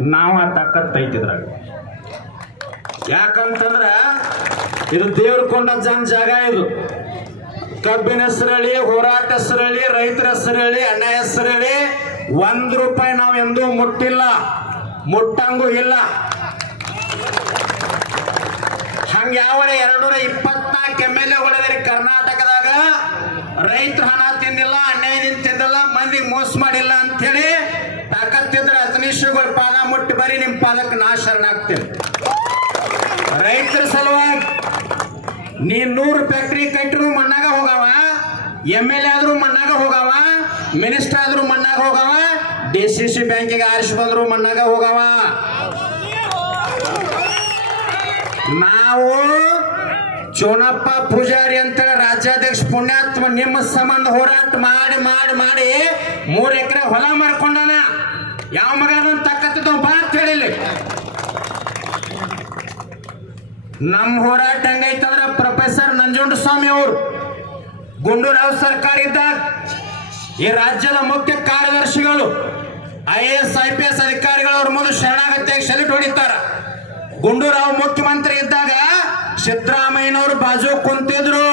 ನಾವು ಆ ತಾಕತ್ ಐತಿದ್ರಾಗ ಯಾಕಂತಂದ್ರ ಇದು ದೇವ್ರ ಕೊಂಡ ಜನ ಜಾಗ ಇದು. ಕಬ್ಬಿನ ಹೆಸರಳಿ, ಹೋರಾಟ ಹೆಸರಳಿ, ರೈತರ ಹೆಸರಳಿ, ಅಣ್ಣ ಹೆಸರಳಿ, ಒಂದ್ ರೂಪಾಯಿ ನಾವು ಎಂದೂ ಮುಟ್ಟಿಲ್ಲ. ಮುಟ್ಟಂಗೂ ಇಲ್ಲ. ಹಂಗ ಯಾವ ಎರಡ್ನೂರ ಇಪ್ಪತ್ನಾಲ್ಕು ಎಂ ಎಲ್ ಎ ಕರ್ನಾಟಕದಾಗ. ರೈತರು ಹಣ ತಿಂದಿಲ್ಲ ಅನ್ಯಾಯದಿಂದ ತಿಂದಿಲ್ಲ ಮಂದಿಗೆ ಮೋಸ ಮಾಡಿಲ್ಲ. ಪಾದಕ್ಕೆ ನಾ ಶರಣಾಗ್ತೇನೆ ರೈತರ ಸಲುವಾಗಿ ನೀ ನೂರು ಫ್ಯಾಕ್ಟ್ರಿ ಕಟ್ಟಿರು ಮಣ್ಣಾಗ ಹೋಗವ ಎಂ ಎಲ್ ಎ ಆದ್ರೂ ಮಣ್ಣಾಗ ಹೋಗವ ಮಿನಿಸ್ಟರ್ ಆದ್ರೂ ಮಣ್ಣಾಗ ಹೋಗವ ಡಿ ಸಿ ಸಿ ಬ್ಯಾಂಕಿಗೆ ಆರಿಸಿ ಬಂದ್ರು ಮಣ್ಣಾಗ ಹೋಗವ. ನಾವು ಚೋನಪ್ಪ ಪೂಜಾರಿ ಅಂತ ರಾಜ್ಯಾಧ್ಯಕ್ಷ ಪುಣ್ಯಾತ್ಮ ನಿಮ್ಮ ಸಂಬಂಧ ಹೋರಾಟ ಮಾಡಿ ಮಾಡಿ ಮಾಡಿ ಮೂರು ಎಕರೆ ಹೊಲ ಮಾರ್ಕೊಂಡಾನ. ಯಾವ ಮಗ ನಮ್ಮ ಹೋರಾಟ ಹೆಂಗೈತಂದ್ರ ಪ್ರೊಫೆಸರ್ ನಂಜುಂಡ ಸ್ವಾಮಿ ಅವರು. ಗುಂಡೂರಾವ್ ಸರ್ಕಾರ ಇದ್ದಾಗ ಈ ರಾಜ್ಯದ ಮುಖ್ಯ ಕಾರ್ಯದರ್ಶಿಗಳು I A S I P S ಅಧಿಕಾರಿಗಳು ಅವ್ರ ಮುಂದೆ ಶರಣಾಗತಿಯಾಗಿ ಸೆಲ್ಯೂಟ್ ಹೊಡಿತಾರ. ಗುಂಡೂರಾವ್ ಮುಖ್ಯಮಂತ್ರಿ ಇದ್ದಾಗ ಸಿದ್ದರಾಮಯ್ಯನವರು ಬಾಜು ಕುಂತಿದ್ರು.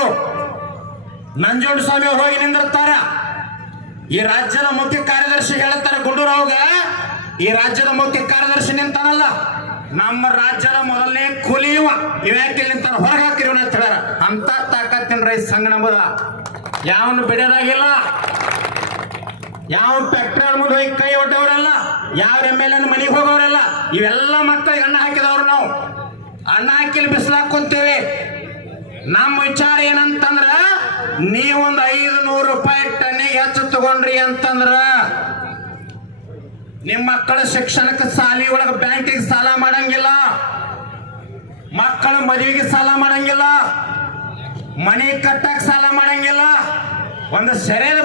ನಂಜುಂಡ ಸ್ವಾಮಿ ಅವ್ರು ಹೋಗಿ ನಿಂದಿರ್ತಾರ. ಈ ರಾಜ್ಯದ ಮುಖ್ಯ ಕಾರ್ಯದರ್ಶಿ ಹೇಳ್ತಾರೆ ಗುಂಡೂರಾವ್ಗ, ಈ ರಾಜ್ಯದ ಮುಖ್ಯ ಕಾರ್ಯದರ್ಶಿ ನಿಂತಾನಲ್ಲ. ನಮ್ಮ ರಾಜ್ಯದ ಮೊದಲನೇ ಕೂಲಿಯುವ ಇವ ಇವ್ಯಾಕೆ ನಿಂತಾನ? ಹೊರಗೆ ಹಾಕಿರಿ ಅಂತ ಹೇಳ್ಯಾರ. ಅಂತ ತಾಕತ್ತಿನ ರೈತ ಸಂಘ ನಂಬದ ಯಾವನು ಬಿಡೋದಾಗಿಲ್ಲ. ಯಾವ ಪೆಟ್ರೋಲ್ ಮುಂದೆ ಹೋಗಿ ಕೈ ಒಡ್ಡವರಲ್ಲ ಯಾವ ಎಂ ಎಲ್ ಎನ್ ಮನೆಗೆ ಹೋಗೋರಲ್ಲ, ಇವೆಲ್ಲ ಮಕ್ಕಳಿಗೆ ಅಣ್ಣ ಹಾಕಿದವರು ನಾವು. ಅಣ್ಣ ಹಾಕಿಲಿ ಬಿಸಿಲಾಕೊಂತೇವೆ ನಮ್ಮ ವಿಚಾರ ಏನಂತಂದ್ರ, ನೀವೊಂದು ಐದು ನೂರು ರೂಪಾಯಿ ಟನ್ನಿಗೆ ಹೆಚ್ಚು ತಗೊಂಡ್ರಿ ಅಂತಂದ್ರ ನಿಮ್ಮ ಮಕ್ಕಳ ಶಿಕ್ಷಣಕ್ಕೆ ಸಾಲಿ ಒಳಗೆ ಬ್ಯಾಂಕಿಗೆ ಸಾಲ ಮಾಡಂಗಿಲ್ಲ. ಮಕ್ಕಳ ಮದುವೆಗೆ ಸಾಲ ಮಾಡಂಗಿಲ್ಲ. ಮನೆ ಕಟ್ಟಕ್ಕೆ ಸಾಲ ಮಾಡಂಗಿಲ್ಲ. ಒಂದು ಸೆರೆ